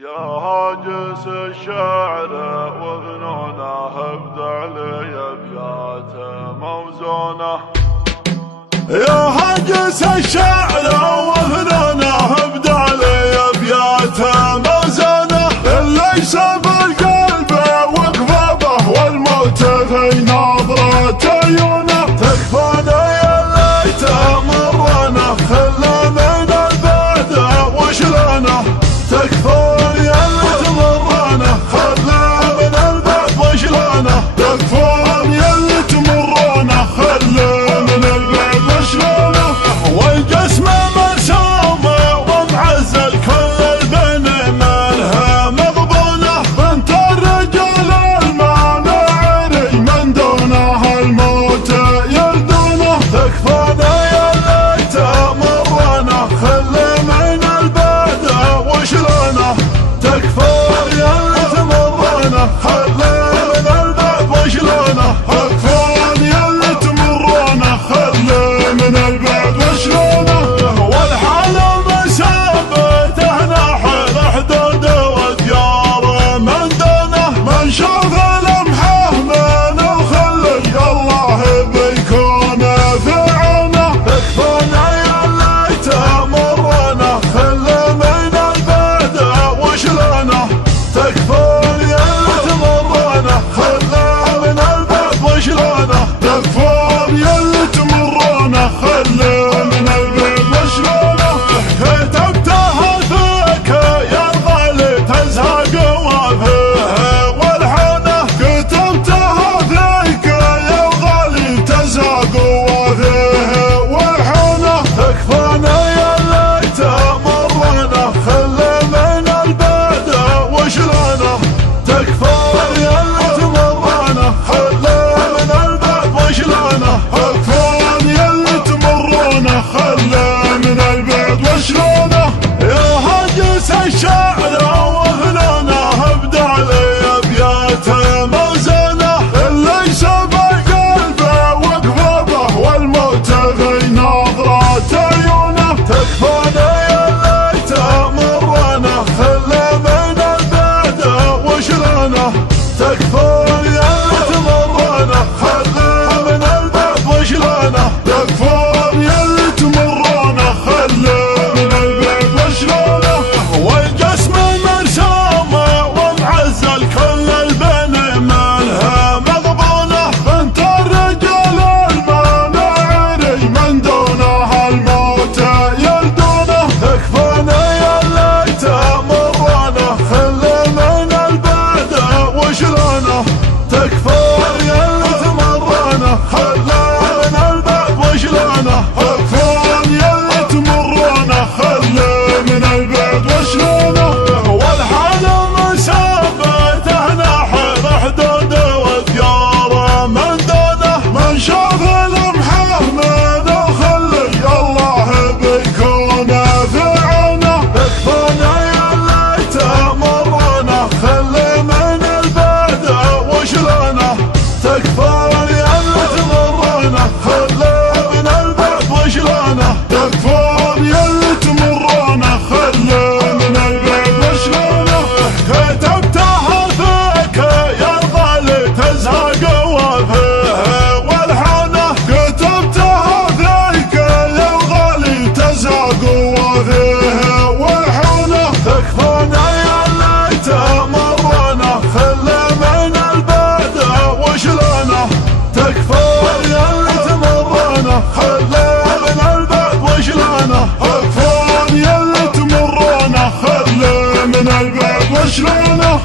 يا هاجس الشعر وفنونه ابدع لي ابيات موزونه. يا هاجس الشعر وفنونه ابدع لي ابيات موزونه. ليس بالقلب وقف به والموت في نظرة عيونه. تكفانا يا ليت مرنا خلى من البعد وشلونه. تكفانا يا ليت مرنا خلى من البعد وشلونه. تكفانا يا ليت مرنا خلى من البعد وشلونه. والجسم مرسوم ومعزل كل البن مالها مغبونه. بنت الرجال المانع من دونها الموت يردونه. تكفانا يا ليت مرنا خلى من البعد وشلونه. تكفانا يا ليت مرنا خلى من البعد وشلونه. تكفانا يا ليت مرنا خلى من البعد وشلونه. والحال مثابته نحل حدود وديار من دونه. من شاف لمحه من وخلي الله بيكون في عونه. تكفانا يا ليت مرنا خلى من البعد وشلونه. تكفانا يا ليت مرنا خلى من البعد وشلونه. تكفانا يا ليت مرنا خلى من البعد وشلونه. كتبتها فيك يا الغالي تزهق وفيه والحونه. كتبتها فيك يا الغالي تزهق وفيه والحونه. تكفانا يا ليت مرنا خلى من البعد وشلونه. تكفانا يا ليت مرنا خلى من البعد وشلونه. تكفانا يا ليت مرنا خلى من البعد وشلونه. يا هاجس الشعر وفنونه ابدع لي ابيات موزونه. ليس بالقلب وقف به والموت في نظرة عيونه. تكفانا يا ليت مرنا خلى من البعد وشلونه. تكفانا يا ليت مرنا خلى من البعد وشلونه. تكفانا يا ليت مرنا خلى من البعد وشلونه. والجسم مرسوم ومعزل كل البن مالها مغبونه. بنت الرجال المانع من دونها الموت يردونه. تكفانا يا ليت مرنا خلى من البعد وشلونه. تكفانا يا ليت مرنا خلى من البعد وشلونه. تكفانا يا ليت مرنا خلى من البعد وشلونه. والحال مثابته نحل حدود وديار من دونه. من شاف لمحه من وخلي الله بيكون في عونه. تكفانا يا ليت مرنا خلى من البعد وشلونه. تكفانا يا ليت مرنا خلى من البعد وشلونه. تكفانا يا ليت مرنا خلى من البعد وشلونه. كتبتها فيك يا الغالي تزهق وفيه والحونه. كتبتها فيك يا الغالي تزهق وفيه والحونه. تكفانا يا ليت مرنا خلى من البعد وشلونه. تكفانا يا ليت مرنا خلى من البعد وشلونه. تكفانا يا ليت مرنا خلى من البعد وشلونه.